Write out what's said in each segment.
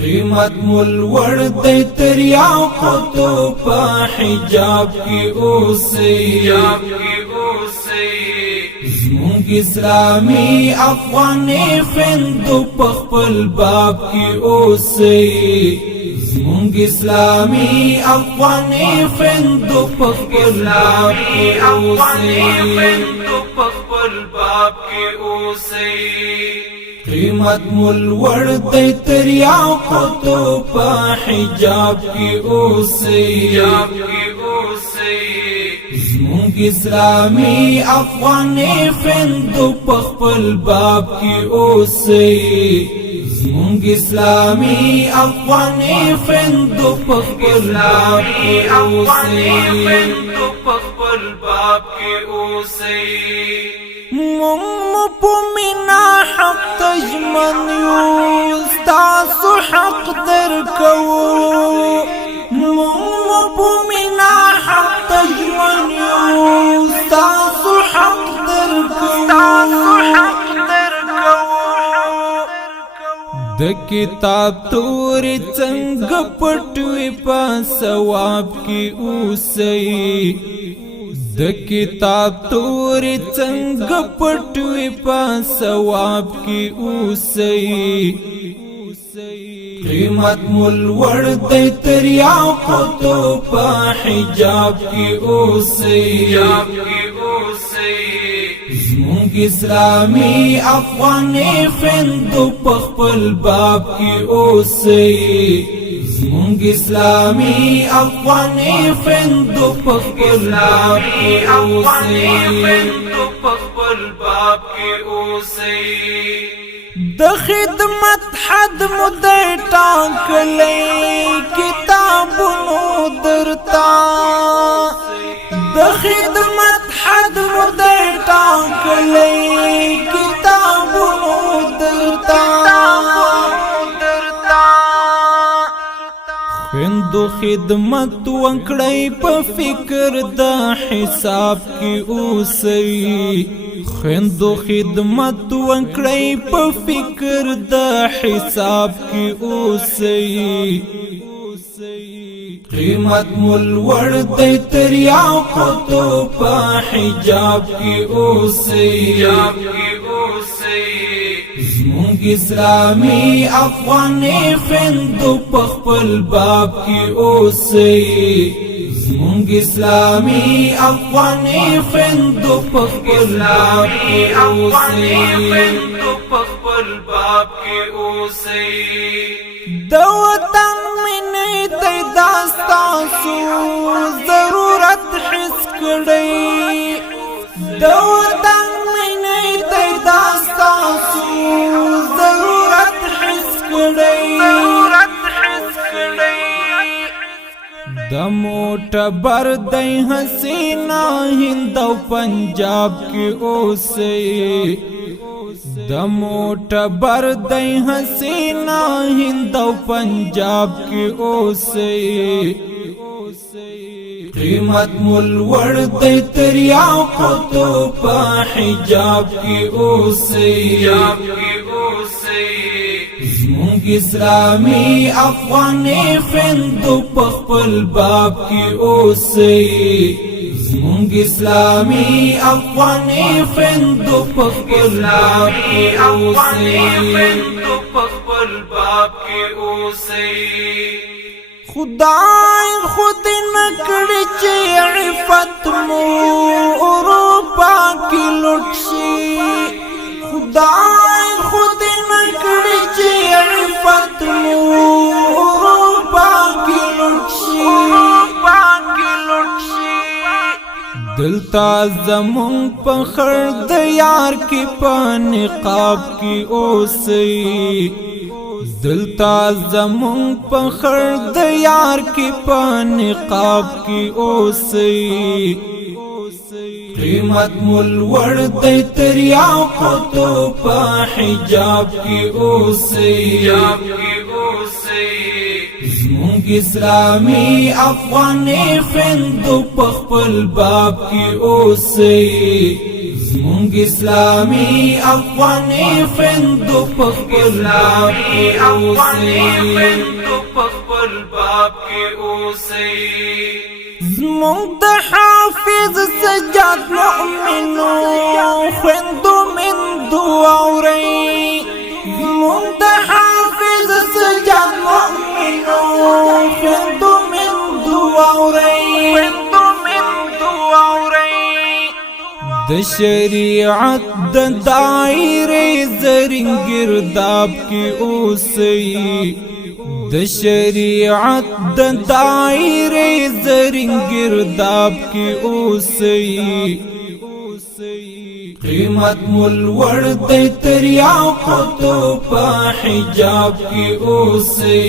قیمت مول ورد تریاو قطو پا حجاب کی اوسی زمونگ اسلامی افغانی خندو پخپل باب کی اوسی زمونگ اسلامی افغانی خندو پخپل باب کی اوسی قیمت مول ورد تریاو قطو پا حجاب کی اوسی زمونگ اسلامی افغانی خندو پخپل باب کی اوسی زمونگ اسلامی افغانی خندو پخپل باب کی اوسی مم پمینا حق تجمن یو ستاسو حق درکو مم پمینا حق تجمن یو ستاسو حق درکو د کتاب توری څنګه پټوي په ثواب کې اوسئ د کتاب توری څنګه پټوي په ثواب کې اوسئ قیمت مول ورد تریاو قطو په حجاب کې اوسئ زمونگ اسلامی افغانی خندو پخپل باب کی اوسی زمونگ اسلامی افغانی خندو پخپل باب کی اوسی د خدمت حد مدر ټاکلی کتابونو درتا د خدمت حد مدر ټاکلی کتابونو درتا خویندو خدمت وکړئ په فکر د حساب کې اوسئ خویندو خدمت وکړئ په فکر د حساب کې اوسئ قیمت مول ورد تریاو قطو پا حجاب کی اوسی زمونگ اسلامی افغانی خندو پخپل باب کی اوسی زمونگ اسلامی افغانی خندو پخپل باب کی اوسی د وطن مینې د داستاسو ضرورت حس کړئ د وطن مینې د داستاسو ضرورت حس کړئ د موټبر د حسینا هند او پنجاب کې اوسئ د موټبر د حسینا هند او پنجاب کې اوسئ قیمت مول ورد تریاو قطو په حجاب کې اوسئ زمونگ اسلامی افغانی خندو پخپل باب کی اوسئ زمونگ اسلامی افغانی خندو پخپل باب کی اوسئ خدای خود نکړي چې عفت مو اروپا کې لوټ شي خدای خود نکړي چې عفت مو اروپا کې لوټ شي دلتا زمون په خړ د یار کې په نقاب کې اوسئ دلتا زمون په خړ د یار کې په نقاب کې اوسئ قیمت مول ورد تریاو قطو په حجاب کې اوسئ زمونگ اسلامی افغانی خندو پخپل باب کی اوسئ زمونږ اسلامي افغاني خویندو په خپل باب کې اوسئ زمونږ د حافظ سجاد مؤمنو خویندو میندو اورئ زمونږ د حافظ سجاد مؤمنو خویندو میندو اورئ د شریعت د دایره زرین گرداب کی اوسئ د شریعت د دایره زرین گرداب کی اوسئ قیمت مول ورد تریاقتو پا حجاب کی اوسئ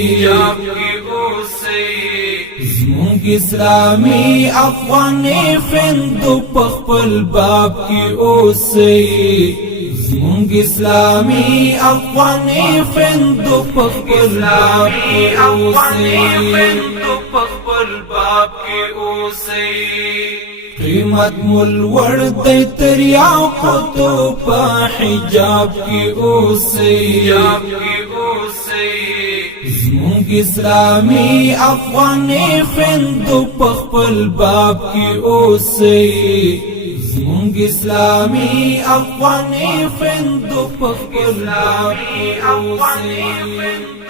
زمونږ اسلامي افغاني خویندو په خپل باب کې اوسئ زمونږ اسلامي افغاني خویندو په خپل باب کې اوسئ قیمت مول ورد تریاقتو پا حجاب کې اوسئ زمونږ اسلامي افغاني خویندو په خپل باب کې اوسئ زمونږ اسلامي افغاني خویندو په خپل باب کې اوسئ